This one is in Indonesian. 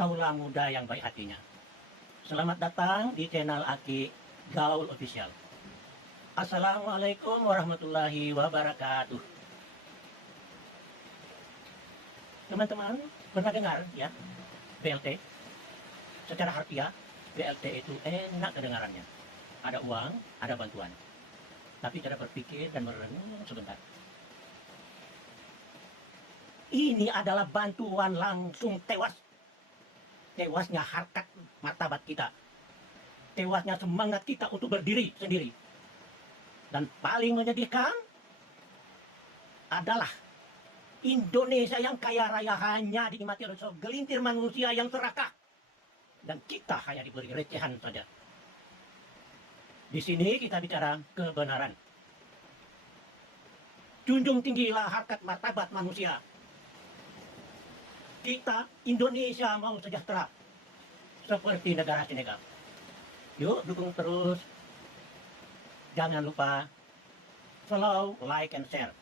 kaulah muda yang baik hatinya. Selamat datang di channel Aki Gaul Official. Assalamualaikum warahmatullahi wabarakatuh. Teman-teman pernah dengar ya BLT? Secara harfiah BLT itu enak kedengarannya. Ada uang, ada bantuan. Tapi cara berpikir dan merenung sebentar. Ini adalah bantuan langsung tewas. Tewasnya harkat martabat kita. Tewasnya semangat kita untuk berdiri sendiri. Dan paling menyedihkan adalah Indonesia yang kaya raya hanya dinikmati oleh segelintir manusia yang serakah. Dan kita hanya diberi recehan saja. Di sini kita bicara kebenaran. Junjung tinggilah harkat martabat manusia. Kita Indonesia mau sejahtera seperti negara Senegal. Yuk dukung terus. Jangan lupa follow, like, and share.